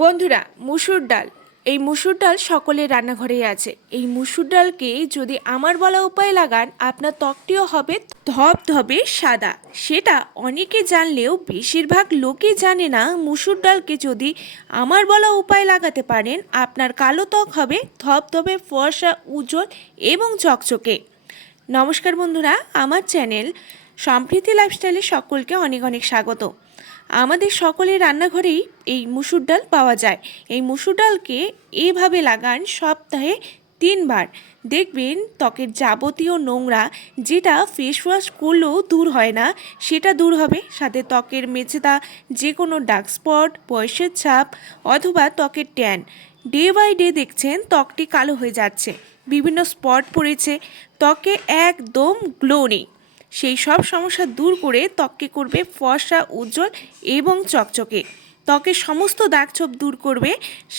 বন্ধুরা, মুসুর ডাল। এই মুসুর ডাল সকলের রান্নাঘরেই আছে। এই মুসুর ডালকে যদি আমার বলা উপায় লাগান, আপনার ত্বকটিও হবে ধবধবে সাদা। সেটা অনেকে জানলেও বেশিরভাগ লোকই জানে না মুসুর ডালকে যদি আমার বলা উপায় লাগাতে পারেন, আপনার কালো ত্বক হবে ধবধবে ফর্সা উজ্জ্বল এবং চকচকে। নমস্কার বন্ধুরা, আমার চ্যানেল সম্প্রীতি লাইফস্টাইলে সকলকে অনেক অনেক স্বাগত। আমাদের সকলের রান্নাঘরেই এই মুসুর ডাল পাওয়া যায়। এই মুসুর ডালকে এভাবে লাগান সপ্তাহে তিনবার। দেখবেন ত্বকের যাবতীয় নোংরা যেটা ফেস ওয়াশ করলেও দূর হয় না, সেটা দূর হবে। সাথে ত্বকের মেচেদা যে কোনো ডার্ক স্পট বয়সের ছাপ অথবা ত্বকের ট্যান ডে বাই ডে দেখছেন ত্বকটি কালো হয়ে যাচ্ছে। বিভিন্ন স্পট পড়েছে। ত্বকে একদম গ্লো নেই। সেই সব সমস্যা দূর করে ত্বককে করবে ফর্সা, উজ্জ্বল এবং চকচকে। ত্বকের সমস্ত দাগছোপ দূর করবে,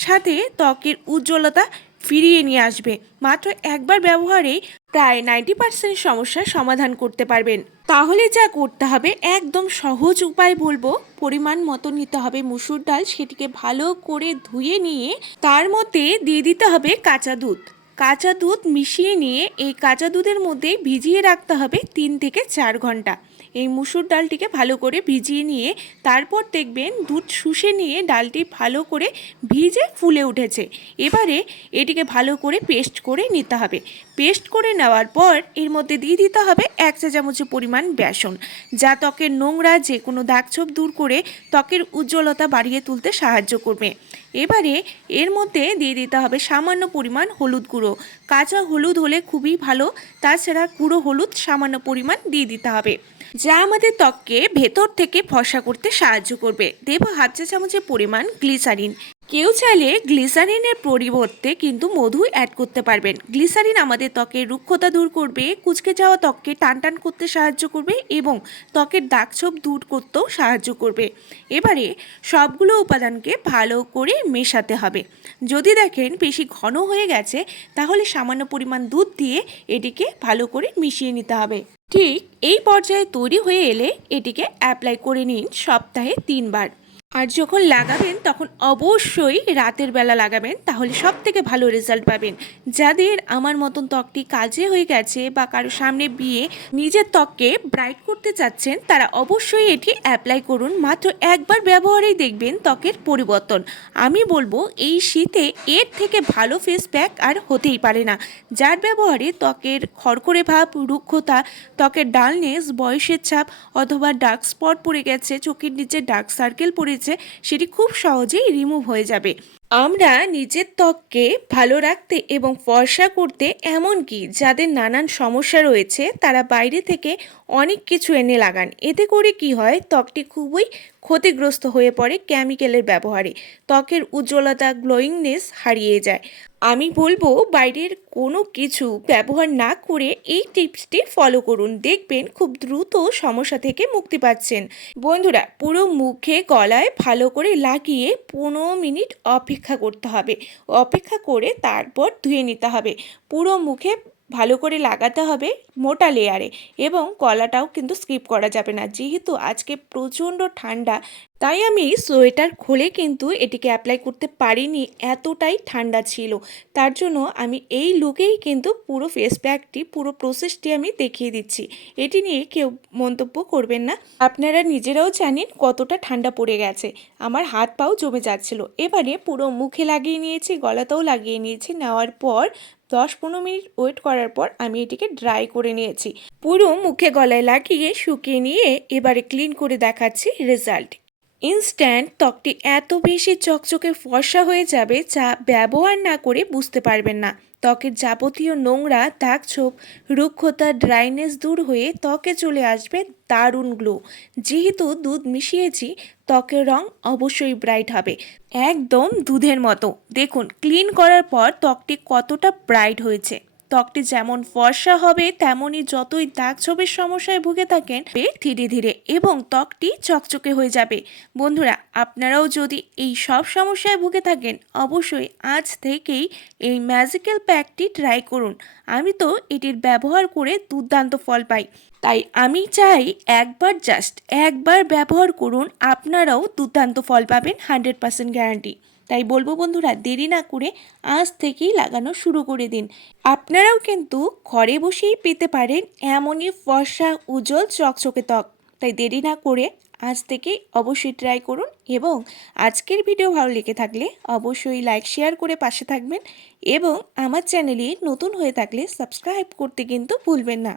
সাথে ত্বকের উজ্জ্বলতা ফিরিয়ে নিয়ে আসবে। মাত্র একবার ব্যবহারে প্রায় নাইনটি পার্সেন্ট সমস্যার সমাধান করতে পারবেন। তাহলে যা করতে হবে, একদম সহজ উপায় বলব, পরিমাণ মতো নিতে হবে মুসুর ডাল, সেটিকে ভালো করে ধুয়ে নিয়ে তার মধ্যে দিয়ে দিতে হবে কাঁচা দুধ। কাঁচা দুধ মিশিয়ে নিয়ে এই কাঁচা দুধের মধ্যে ভিজিয়ে রাখতে হবে তিন থেকে চার ঘণ্টা। এই মুসুর ডালটিকে ভালো করে ভিজিয়ে নিয়ে তারপর দেখবেন দুধ শুষে নিয়ে ডালটি ভালো করে ভিজে ফুলে উঠেছে। এবারে এটিকে ভালো করে পেস্ট করে নিতে হবে। পেস্ট করে নেওয়ার পর এর মধ্যে দিয়ে দিতে হবে এক চা চামচের পরিমাণ বেসন। যা ত্বকের নোংরা যে কোনো দাগছোপ দূর করে ত্বকের উজ্জ্বলতা বাড়িয়ে তুলতে সাহায্য করবে। এবারে এর মধ্যে দিয়ে দিতে হবে সামান্য পরিমাণ হলুদ গুঁড়ো। কাঁচা হলুদ হলে খুবই ভালো, তাছাড়া গুঁড়ো হলুদ সামান্য পরিমাণ দিয়ে দিতে হবে। যা আমাদের ত্বককে ভেতর থেকে ফসা করতে সাহায্য করবে। দেব হাত চা চামচের পরিমাণ গ্লিসারিন। কেউ চাইলে গ্লিসারিনের পরিবর্তে কিন্তু মধু অ্যাড করতে পারবেন। গ্লিসারিন আমাদের ত্বকের রুক্ষতা দূর করবে, কুচকে যাওয়া ত্বককে টান টান করতে সাহায্য করবে এবং ত্বকের দাগছোপ দূর করতেও সাহায্য করবে। এবারে সবগুলো উপাদানকে ভালো করে মেশাতে হবে। যদি দেখেন বেশি ঘন হয়ে গেছে, তাহলে সামান্য পরিমাণ দুধ দিয়ে এটিকে ভালো করে মিশিয়ে নিতে হবে। ঠিক এই পর্যায়ে তৈরি হয়ে এলে এটিকে অ্যাপ্লাই করে নিন সপ্তাহে তিনবার। আর যখন লাগাবেন, তখন অবশ্যই রাতের বেলা লাগাবেন, তাহলে সব থেকে ভালো রেজাল্ট পাবেন। যাদের আমার মতন ত্বকটি কাজে হয়ে গেছে বা কারও সামনে বিয়ে নিজের ত্বককে ব্রাইট করতে চাচ্ছেন, তারা অবশ্যই এটি অ্যাপ্লাই করুন। মাত্র একবার ব্যবহারেই দেখবেন ত্বকের পরিবর্তন। আমি বলব, এই শীতে এর থেকে ভালো ফেস প্যাক আর হতেই পারে না। যার ব্যবহারে ত্বকের খড়খড়ে ভাব, রুক্ষতা, ত্বকের ডালনেস বয়সের ছাপ অথবা ডার্ক স্পট পড়ে গেছে, চোখের নিচে ডার্ক সার্কেল পড়েছে সেটি খুব সহজেই রিমুভ হয়ে যাবে। আমরা নিজের ত্বককে ভালো রাখতে এবং ফর্সা করতে এমনকি যাদের নানান সমস্যা রয়েছে, তারা বাইরে থেকে অনেক কিছু এনে লাগান। এতে করে কি হয়? ত্বকটি খুবই ক্ষতিগ্রস্ত হয়ে পড়ে কেমিক্যালের ব্যবহারে। ত্বকের উজ্জ্বলতা গ্লোয়িংনেস হারিয়ে যায়। আমি বলব, বাইরের কোনো কিছু ব্যবহার না করে এই টিপসটি ফলো করুন। দেখবেন খুব দ্রুত সমস্যা থেকে মুক্তি পাচ্ছেন। বন্ধুরা, পুরো মুখে, গলায় ভালো করে লাগিয়ে পনেরো মিনিট অপেক্ষা করতে হবে। অপেক্ষা করে তারপর ধুয়ে নিতে হবে। পুরো মুখে ভালো করে লাগাতে হবে মোটা লেয়ারে এবং কলাটাও কিন্তু স্কিপ করা যাবে না। যেহেতু আজকে প্রচণ্ড ঠান্ডা তাই আমি সোয়েটার খুলে কিন্তু এটিকে অ্যাপ্লাই করতে পারিনি, এতটাই ঠান্ডা ছিল। তার জন্য আমি এই লুকেই কিন্তু পুরো ফেস প্যাকটি পুরো প্রসেসটি আমি দেখিয়ে দিচ্ছি। এটি নিয়ে কেউ মন্তব্য করবেন না। আপনারা নিজেরাও জানেন কতটা ঠান্ডা পড়ে গেছে। আমার হাত পাও জমে যাচ্ছিল। এবারে পুরো মুখে লাগিয়ে নিয়েছি, গলাতেও লাগিয়ে নিয়েছি। নেওয়ার পর দশ পনেরো মিনিট ওয়েট করার পর আমি এটিকে ড্রাই করে নিয়েছি। পুরো মুখে গলায় লাগিয়ে শুকিয়ে নিয়ে এবারে ক্লিন করে দেখাচ্ছি রেজাল্ট ইনস্ট্যান্ট ত্বকটি এত বেশি চকচকে ফর্সা হয়ে যাবে যা ব্যবহার না করে বুঝতে পারবেন না। ত্বকের যাবতীয় নোংরা দাগ ছোপ রুক্ষতা ড্রাইনেস দূর হয়ে ত্বকে চলে আসবে দারুণ গ্লো যেহেতু দুধ মিশিয়েছি, ত্বকের রং অবশ্যই ব্রাইট হবে। একদম দুধের মতো। দেখুন ক্লিন করার পর ত্বকটি কতটা ব্রাইট হয়েছে। ত্বকটি যেমন ফর্সা হবে তেমনই যতই দাগ ছবির সমস্যায় ভুগে থাকেন ধীরে ধীরে এবং ত্বকটি চকচকে হয়ে যাবে। বন্ধুরা, আপনারাও যদি এই সব সমস্যায় ভুগে থাকেন, অবশ্যই আজ থেকেই এই ম্যাজিক্যাল প্যাকটি ট্রাই করুন। আমি তো এটির ব্যবহার করে দুর্দান্ত ফল পাই। তাই আমি চাই একবার জাস্ট একবার ব্যবহার করুন, আপনারাও দুর্দান্ত ফল পাবেন, হান্ড্রেড পার্সেন্ট গ্যারান্টি। তাই বলব বন্ধুরা, দেরি না করে আজ থেকেই লাগানো শুরু করে দিন। আপনারাও কিন্তু ঘরে বসেই পেতে পারেন এমনই ফর্সা, উজ্জ্বল, চকচকে ত্বক। তাই দেরি না করে আজ থেকেই অবশ্যই ট্রাই করুন এবং আজকের ভিডিও ভালো লেগে থাকলে অবশ্যই লাইক শেয়ার করে পাশে থাকবেন এবং আমার চ্যানেলে নতুন হয়ে থাকলে সাবস্ক্রাইব করতে কিন্তু ভুলবেন না।